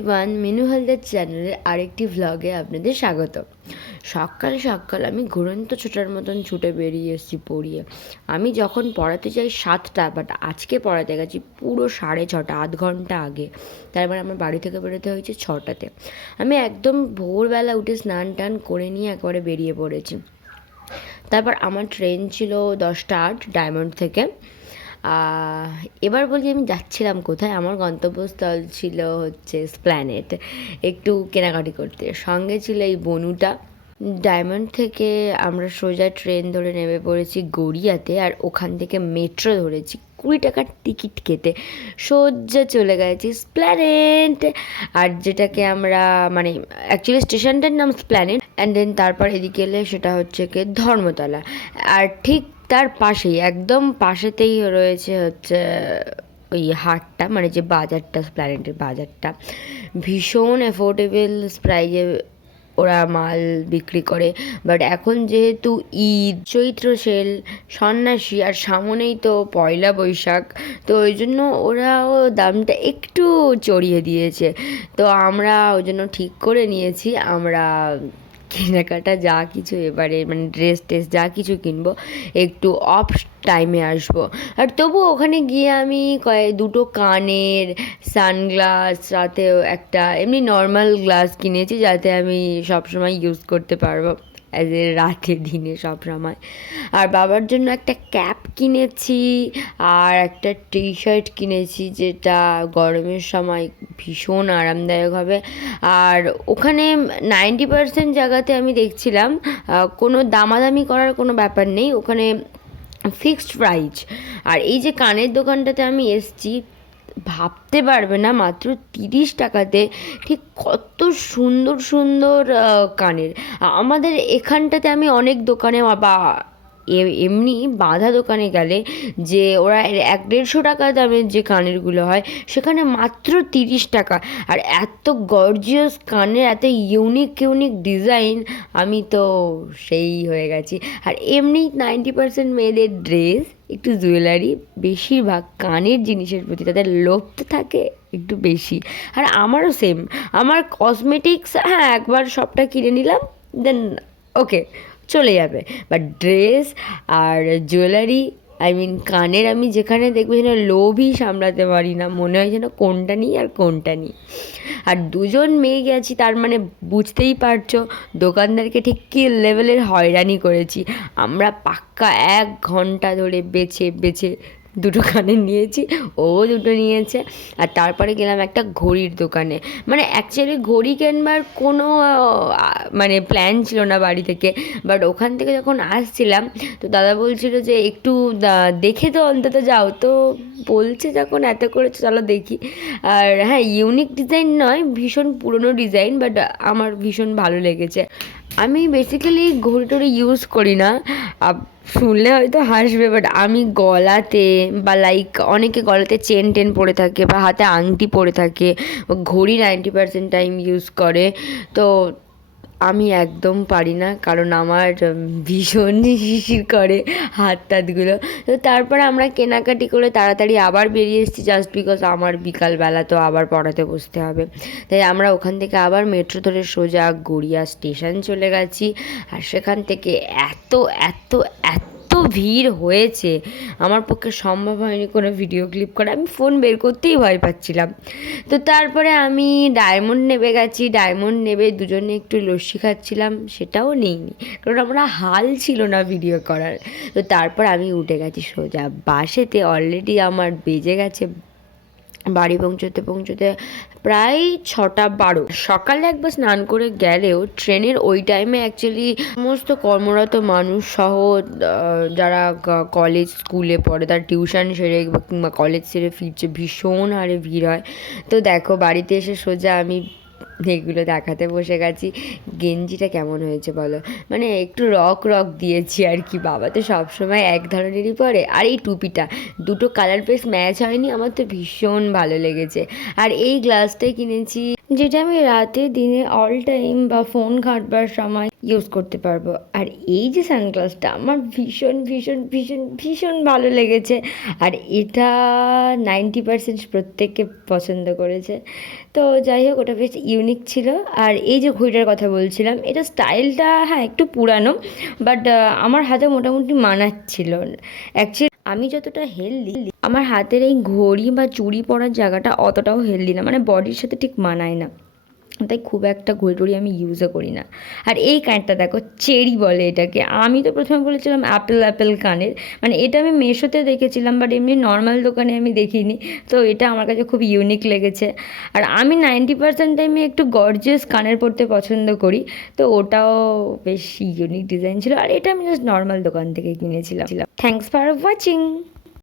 Everyone, Minu Haldar চ্যানেলের আরেকটি ভ্লগে আপনাদের স্বাগত। সকাল সকাল আমি ঘুরন্ত ছোটার মতন ছুটে বেরিয়ে এসেছি পড়িয়ে। আমি যখন পড়াতে যাই 7টা, বাট আজকে পড়াতে গেছি পুরো 6:30, আধ ঘন্টা আগে। তারপর আমার বাড়ি থেকে বেরোতে হয়েছে 6টাতে। আমি একদম ভোরবেলা উঠে স্নান টান করে নিয়ে একবারে বেরিয়ে পড়েছি। তারপর আমার ট্রেন ছিল 10টা 8 ডায়মন্ড থেকে। এবার বলি আমি যাচ্ছিলাম কোথায়। আমার গন্তব্যস্থল ছিল হচ্ছে এসপ্ল্যানেড, একটু কেনাকাটি করতে। সঙ্গে ছিল এই বনুটা। ডায়মন্ড থেকে আমরা সোজা ট্রেন ধরে নেমে পড়েছি গড়িয়াতে, আর ওখান থেকে মেট্রো ধরেছি 20 টাকার টিকিট কেটে সোজা চলে গেছি এসপ্ল্যানেড। আর যেটাকে আমরা মানে অ্যাকচুয়ালি স্টেশনটার নাম এসপ্ল্যানেড, অ্যান্ড দেন তারপর এদিকে এলে সেটা হচ্ছে কি ধর্মতলা। আর ঠিক তার পাশেই, একদম পাশেতেই রয়েছে হচ্ছে ওই হাটটা, মানে যে বাজারটা, এসপ্ল্যানেডের বাজারটা। ভীষণ অ্যাফোর্ডেবল প্রাইজে ওরা মাল বিক্রি করে। বাট এখন যেহেতু ঈদ, চৈত্র সেল, সন্ন্যাসী, আর সামনেই তো পয়লা বৈশাখ, তো ওই জন্য ওরাও দামটা একটু চড়িয়ে দিয়েছে। তো আমরা ওই জন্য ঠিক করে নিয়েছি আমরা কেনাকাটা যা কিছু এবারে মানে ড্রেস টেস যা কিছু কিনবো একটু অফ টাইমে আসবো। আর তবু ওখানে গিয়ে আমি দুটো কানের সানগ্লাস, সাথে একটা এমনি নর্মাল গ্লাস কিনেছি, যাতে আমি সবসময় ইউজ করতে পারবো অ্যাজ এ রাতে দিনে সব সময়। আর বাবার জন্য একটা ক্যাপ কিনেছি, আর একটা টি শার্ট কিনেছি, যেটা গরমের সময় ভীষণ আরামদায়ক হবে। আর ওখানে 90% জায়গাতে আমি দেখছিলাম কোনো দামাদামি করার কোনো ব্যাপার নেই, ওখানে ফিক্সড প্রাইস। আর এই যে কানের দোকানটাতে আমি এসছি, ভাবতে পারবে না, মাত্র 30 টাকাতে ঠিক কত সুন্দর সুন্দর কানের। আমাদের এখানটাতে আমি অনেক দোকানে বা এমনি বাঁধা দোকানে গেলে যে ওরা 100-150 টাকা দামের যে কানেরগুলো হয়, সেখানে মাত্র 30 টাকা। আর এত গর্জিয়াস কানের, এত ইউনিক ইউনিক ডিজাইন, আমি তো সেই হয়ে গেছি। আর এমনি 90% মেয়েদের ড্রেস, একটু জুয়েলারি, বেশিরভাগ কানের জিনিসের প্রতি তাদের লোভ তো থাকে একটু বেশি। আর আমারও সেম। আমার কসমেটিক্স, হ্যাঁ একবার সবটা কিনে নিলাম, দেন ওকে চলে যাবে। বাট ড্রেস আর জুয়েলারি, আই মিন কানের, আমি যেখানে দেখবো যেন লোভই সামলাতে পারি না, মনে হয় যেন কোনটা নিই আর কোনটা নিই। আর দুজন মেয়ে গেছি, তার মানে বুঝতেই পারছো দোকানদারকে ঠিক কী লেভেলের হয়রানি করেছি আমরা। পাক্কা 1 ঘন্টা ধরে বেছে বেছে দুটো কানের নিয়েছি, ও দুটো নিয়েছে। আর তারপরে গেলাম একটা ঘড়ির দোকানে। মানে অ্যাকচুয়ালি ঘড়ি কেনবার কোনো মানে প্ল্যান ছিল না বাড়ি থেকে, বাট ওখান থেকে যখন আসছিলাম তো দাদা বলছিল যে একটু দেখে তো অন্তত যাও, তো বলছে যখন এত করেছে চলো দেখি। আর হ্যাঁ, ইউনিক ডিজাইন নয়, ভীষণ পুরনো ডিজাইন, বাট আমার ভীষণ ভালো লেগেছে। আমি বেসিক্যালি ঘড়ি টড়ি ইউজ করি না, শুনলে হয়তো হাসবে, বাট আমি গলাতে বা লাইক অনেকে গলাতে চেন টেন পরে থাকে বা হাতে আংটি পরে থাকে, ঘড়ি 90% টাইম ইউজ করে। তো আমি একদম পারি না, কারণ আমার ভীষণ শিরশির করে হাত টাতগুলো। তো তারপরে আমরা কেনাকাটি করে তাড়াতাড়ি আবার বেরিয়ে এসেছি, জাস্ট বিকজ আমার বিকালবেলা তো আবার পড়াতে বসতে হবে। তাই আমরা ওখান থেকে আবার মেট্রো ধরে সোজা গড়িয়া স্টেশন চলে গেছি। আর সেখান থেকে এত এত এত ভিড় হয়েছে, আমার পক্ষে সম্ভব হয়নি কোনো ভিডিও ক্লিপ করা, আমি ফোন বের করতেই ভয় পাচ্ছিলাম। তো তারপরে আমি ডায়মন্ড নেবে গেছি, ডায়মন্ড নেবে দুজনে একটু লস্যি খাচ্ছিলাম, সেটাও নেইনি কারণ আমরা হাল ছিল না ভিডিও করার। তো তারপর আমি উঠে গেছি সোজা বাসেতে। অলরেডি আমার বেজে গেছে বাড়ি পৌঁছতে পৌঁছতে প্রায় 6টা 12। সকালে একবার স্নান করে গেলেও ট্রেনের ওই টাইমে অ্যাকচুয়ালি সমস্ত কর্মরত মানুষ সহ যারা কলেজ স্কুলে পড়ে, তার টিউশন সেরে কিংবা কলেজ সেরে ফিরছে, ভীষণ হারে ভিড় হয়। তো দেখো বাড়িতে এসে সোজা আমি এগুলো দেখাতে বসে গেছি। গেঞ্জিটা কেমন হয়েছে বলো, মানে একটু রক রক দিয়েছি আর কি, বাবা তো সবসময় এক ধরনেরই পরে। আর এই টুপিটা দুটো কালার বেশ ম্যাচ হয়নি, আমার তো ভীষণ ভালো লেগেছে। আর এই গ্লাসটাই কিনেছি যেটা আমি রাতে দিনে অল টাইম বা ফোন ঘাঁটবার সময় ইউজ করতে পারবো। আর এই যে সানগ্লাসটা আমার ভীষণ ভীষণ ভীষণ ভীষণ ভালো লেগেছে, আর এটা 90% প্রত্যেককে পছন্দ করেছে। তো যাই হোক, ওটা বেশ ইউনিক ছিল। আর এই যে ঘড়িটার কথা বলছিলাম, এটা স্টাইলটা হ্যাঁ একটু পুরানো, বাট আমার হাতে মোটামুটি মানাচ্ছিল। অ্যাকচুয়ালি আমি যতটা হেলদি, আমার হাতের এই ঘড়ি বা চুড়ি পরার জায়গাটা অতটাও হেলদি না, মানে বডির সাথে ঠিক মানায় না, তাই খুব একটা ঘড়ি টড়ি আমি ইউজও করি না। আর এই কানেরটা দেখো, চেরি বলে এটাকে। আমি তো প্রথমে বলেছিলাম অ্যাপেল অ্যাপেল কানের, মানে এটা আমি মেশোতে দেখেছিলাম, বাট এমনি নর্মাল দোকানে আমি দেখিনি। তো এটা আমার কাছে খুব ইউনিক লেগেছে। আর আমি 90% টাইমে একটু গর্জিয়াস কানের পরতে পছন্দ করি, তো ওটাও বেশ ইউনিক ডিজাইন ছিল। আর এটা আমি জাস্ট নর্মাল দোকান থেকে কিনেছিলাম। Thanks for watching.